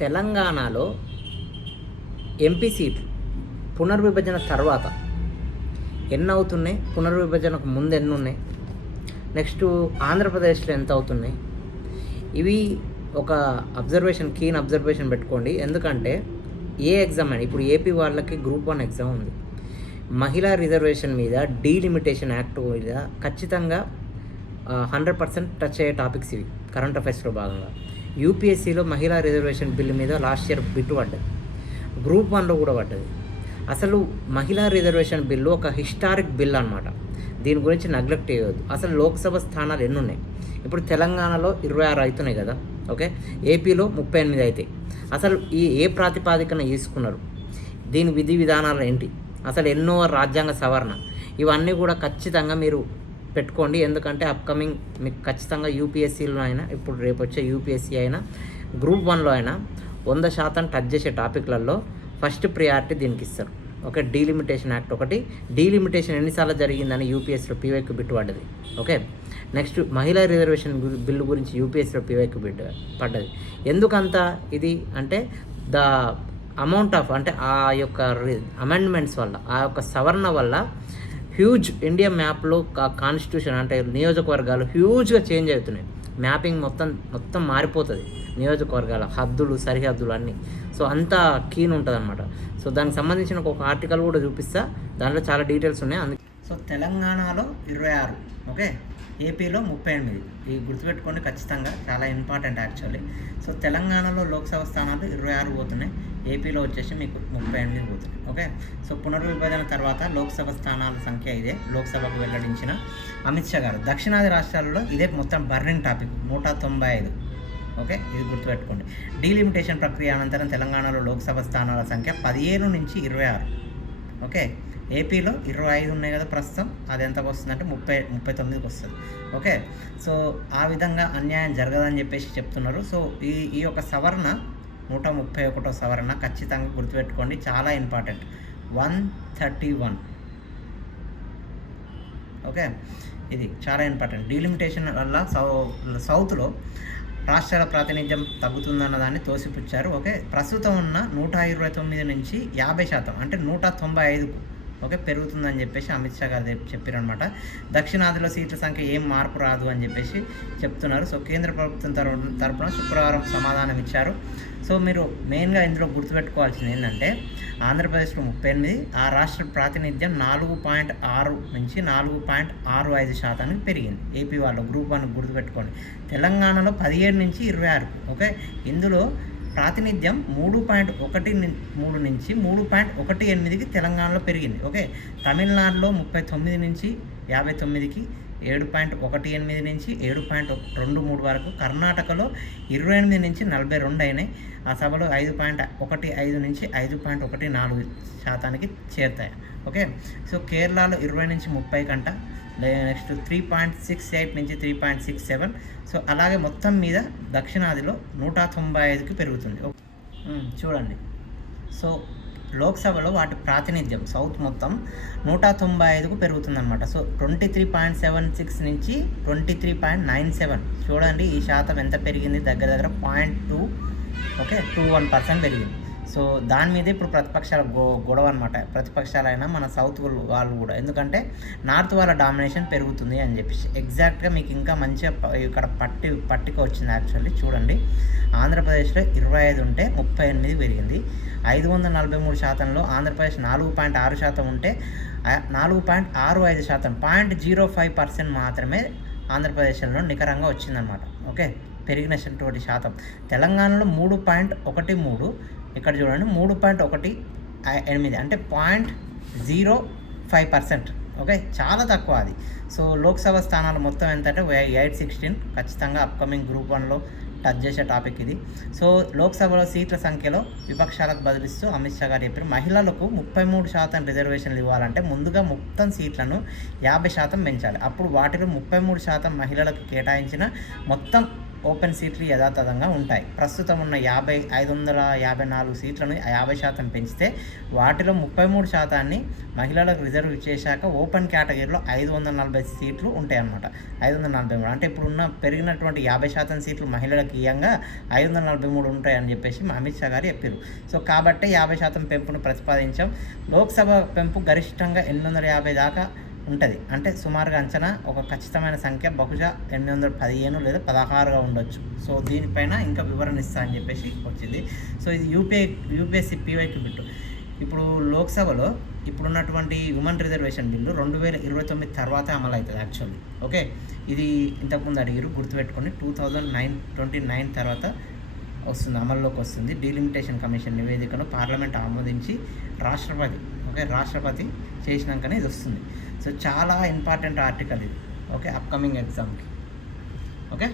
తెలంగాణలో ఎంపీ సీట్లు పునర్విభజన తర్వాత ఎన్ని అవుతున్నాయి, పునర్విభజనకు ముందు ఎన్ని ఉన్నాయి, నెక్స్ట్ ఆంధ్రప్రదేశ్లో ఎంత అవుతున్నాయి, ఇవి ఒక కీన్ అబ్జర్వేషన్ పెట్టుకోండి. ఎందుకంటే ఏ ఎగ్జామ్ అని ఇప్పుడు ఏపీ వాళ్ళకి గ్రూప్ 1 ఎగ్జామ్ ఉంది. మహిళా రిజర్వేషన్ మీద డీలిమిటేషన్ యాక్ట్ మీద ఖచ్చితంగా 100% టచ్ అయ్యే టాపిక్స్ ఇవి కరెంట్ అఫైర్స్లో భాగంగా. యూపీఎస్సీలో మహిళా రిజర్వేషన్ బిల్లు మీద లాస్ట్ ఇయర్ బిట్టు పడ్డది, గ్రూప్ 1లో కూడా పడ్డది. అసలు మహిళా రిజర్వేషన్ బిల్లు ఒక హిస్టారిక్ బిల్ అనమాట. దీని గురించి నెగ్లెక్ట్ చేయవద్దు. అసలు లోక్సభ స్థానాలు ఎన్ని ఉన్నాయి? ఇప్పుడు తెలంగాణలో 26 అవుతున్నాయి కదా, ఓకే. ఏపీలో 38 అవుతాయి. అసలు ఏ ప్రాతిపాదికన తీసుకున్నారు, దీని విధి విధానాలు ఏంటి, అసలు ఎన్నో రాజ్యాంగ సవరణ, ఇవన్నీ కూడా ఖచ్చితంగా మీరు పెట్టుకోండి. ఎందుకంటే అప్కమింగ్ మీకు ఖచ్చితంగా యూపీఎస్సీలో అయినా, ఇప్పుడు రేపు వచ్చే యూపీఎస్సీ అయినా, గ్రూప్ 1లో అయినా 100% టచ్ చేసే టాపిక్లలో ఫస్ట్ ప్రియారిటీ దీనికి ఇస్తారు. ఓకే. డీలిమిటేషన్ యాక్ట్ ఒకటి, డీలిమిటేషన్ ఎన్నిసార్లు జరిగిందని యూపీఎస్సీలో పీవైక్యూ బిట్టు పడ్డది. ఓకే. నెక్స్ట్ మహిళా రిజర్వేషన్ బిల్లు గురించి యూపీఎస్సీలో పీవైక్యూ బిట్టు పడ్డది. ఎందుకంత ఇది అంటే ద అమౌంట్ ఆఫ్ అంటే ఆ యొక్క అమెండ్మెంట్స్ వల్ల, ఆ యొక్క సవరణ వల్ల హ్యూజ్ ఇండియా మ్యాప్లో కాన్స్టిట్యూషన్ అంటే నియోజకవర్గాలు హ్యూజ్గా చేంజ్ అవుతున్నాయి. మ్యాపింగ్ మొత్తం మారిపోతుంది, నియోజకవర్గాల హద్దులు, సరిహద్దులు అన్నీ. సో అంతా కీన్ ఉంటుంది అనమాట. సో దానికి సంబంధించిన ఒక ఆర్టికల్ కూడా చూపిస్తా, దాంట్లో చాలా డీటెయిల్స్ ఉన్నాయి. అందుకే సో తెలంగాణలో 26, ఓకే, ఏపీలో 38. ఇవి గుర్తుపెట్టుకోండి ఖచ్చితంగా, చాలా ఇంపార్టెంట్ యాక్చువల్లీ. సో తెలంగాణలో లోక్సభ స్థానాలు 26 పోతున్నాయి, ఏపీలో వచ్చేసి మీకు 38 పోతున్నాయి. ఓకే. సో పునర్విభజన తర్వాత లోక్సభ స్థానాల సంఖ్య ఇదే లోక్సభకు వెల్లడించిన అమిత్ షా గారు. దక్షిణాది రాష్ట్రాలలో ఇదే మొత్తం బర్నింగ్ టాపిక్ 195. ఓకే, ఇది గుర్తుపెట్టుకోండి. డీలిమిటేషన్ ప్రక్రియ అనంతరం తెలంగాణలో లోక్సభ స్థానాల సంఖ్య 15 నుంచి 26. ఓకే. ఏపీలో 25 ఉన్నాయి కదా ప్రస్తుతం, అది ఎంతకు వస్తుందంటే 39కి వస్తుంది. ఓకే. సో ఆ విధంగా అన్యాయం జరగదని చెప్పేసి చెప్తున్నారు. సో ఈ యొక్క సవరణ 131వ సవరణ ఖచ్చితంగా గుర్తుపెట్టుకోండి, చాలా ఇంపార్టెంట్. 131. ఓకే, ఇది చాలా ఇంపార్టెంట్. డీలిమిటేషన్ వల్ల సౌత్లో రాష్ట్రాల ప్రాతినిధ్యం తగ్గుతుందన్న దాన్ని తోసిపుచ్చారు. ఓకే. ప్రస్తుతం ఉన్న 129 నుంచి 50% అంటే 195కు ఓకే పెరుగుతుందని చెప్పేసి అమిత్ షా గారు చెప్పారనమాట. దక్షిణాదిలో సీట్ల సంఖ్య ఏం మార్పు రాదు అని చెప్పేసి చెప్తున్నారు. సో కేంద్ర ప్రభుత్వం తరపున శుక్రవారం సమాధానం ఇచ్చారు. సో మీరు మెయిన్గా ఇందులో గుర్తుపెట్టుకోవాల్సింది ఏంటంటే ఆంధ్రప్రదేశ్లో 38, ఆ రాష్ట్ర ప్రాతినిధ్యం 4.6 నుంచి 4.65% పెరిగింది. ఏపీ వాళ్ళు గ్రూప్ 1 గుర్తుపెట్టుకోండి. తెలంగాణలో 17 నుంచి 26. ఓకే. ఇందులో ప్రాతినిధ్యం 3.13 నుంచి 3.18కి తెలంగాణలో పెరిగింది. ఓకే. తమిళనాడులో 39 నుంచి 59కి, 7.18 నుంచి 7.23 వరకు, కర్ణాటకలో 28 నుంచి 42 అయినాయి. ఆ సభలో 5.15 నుంచి 5.14% చేరుతాయి. ఓకే. సో కేరళలో 20 నుంచి 30 కంట, నెక్స్ట్ 3.68 నుంచి 3.67. సో అలాగే మొత్తం మీద దక్షిణాదిలో 195కి పెరుగుతుంది. చూడండి. సో లోక్సభలో వాటి ప్రాతినిధ్యం సౌత్ మొత్తం 195కు పెరుగుతుందన్నమాట. సో 23.76 నుంచి 23.97. చూడండి ఈ శాతం ఎంత పెరిగింది, దగ్గర 0.2 ఓకే 21% పెరిగింది. సో దాని మీద ఇప్పుడు ప్రతిపక్షాల గొడవ అనమాట. ప్రతిపక్షాలైనా మన సౌత్ వాళ్ళు కూడా, ఎందుకంటే నార్త్ వాళ్ళ డామినేషన్ పెరుగుతుంది అని చెప్పేసి. ఎగ్జాక్ట్గా మీకు ఇంకా మంచిగా ఇక్కడ పట్టిక వచ్చింది యాక్చువల్లీ. చూడండి, ఆంధ్రప్రదేశ్లో 25 ఉంటే 38 పెరిగింది. 543%లో ఆంధ్రప్రదేశ్ 4.6% ఉంటే 4.65%, 0.05% మాత్రమే ఆంధ్రప్రదేశ్లో నికరంగా వచ్చిందనమాట. ఓకే, పెరిగినటువంటి శాతం. తెలంగాణలో 3.13, ఇక్కడ చూడండి 3.18 అంటే 0.05%. ఓకే, చాలా తక్కువ అది. సో లోక్సభ స్థానాలు మొత్తం ఎంత అంటే 816. ఖచ్చితంగా అప్కమింగ్ గ్రూప్ 1లో టచ్ చేసే టాపిక్ ఇది. సో లోక్సభలో సీట్ల సంఖ్యలో విపక్షాలకు బదిలిస్తూ అమిత్ షా గారు చెప్పారు, మహిళలకు 33% రిజర్వేషన్లు ఇవ్వాలంటే ముందుగా మొత్తం సీట్లను 50% పెంచాలి. అప్పుడు వాటిలో 33% మహిళలకు కేటాయించిన మొత్తం ఓపెన్ సీట్లు యథాతథంగా ఉంటాయి. ప్రస్తుతం ఉన్న 554 సీట్లను 50% పెంచితే వాటిలో 33% మహిళలకు రిజర్వ్ చేశాక ఓపెన్ కేటగిరీలో 540 సీట్లు ఉంటాయన్నమాట. 543 అంటే ఇప్పుడున్న పెరిగినటువంటి 50% సీట్లు మహిళలకు ఇయ్యంగా 543 ఉంటాయని చెప్పేసి అమిత్ షా గారు చెప్పారు. సో కాబట్టి 50% పెంపును ప్రతిపాదించాం. లోక్సభ పెంపు గరిష్టంగా 850 దాకా ఉంటుంది. అంటే సుమారుగా అంచనా ఒక ఖచ్చితమైన సంఖ్య బహుశా 815 లేదా 16గా ఉండొచ్చు. సో దీనిపైన ఇంకా వివరణ ఇస్తా అని చెప్పేసి వచ్చింది. సో ఇది యూపీఎస్సీ పీవైకి బిట్టు. ఇప్పుడు లోక్సభలో ఇప్పుడున్నటువంటి హ్యూమన్ రిజర్వేషన్ బిల్లు 2029 తర్వాత అమలు అవుతుంది యాక్చువల్లీ. ఓకే, ఇది ఇంతకుముందు అడిగారు, గుర్తుపెట్టుకోండి. 2029 తర్వాత వస్తుంది, అమల్లోకి వస్తుంది. డీలిమిటేషన్ కమిషన్ నివేదికను పార్లమెంట్ ఆమోదించి రాష్ట్రపతి చేసినాకనే ఇది వస్తుంది. సో చాలా ఇంపార్టెంట్ ఆర్టికల్ ఇది. ఓకే, అప్కమింగ్ ఎగ్జామ్కి. ఓకే.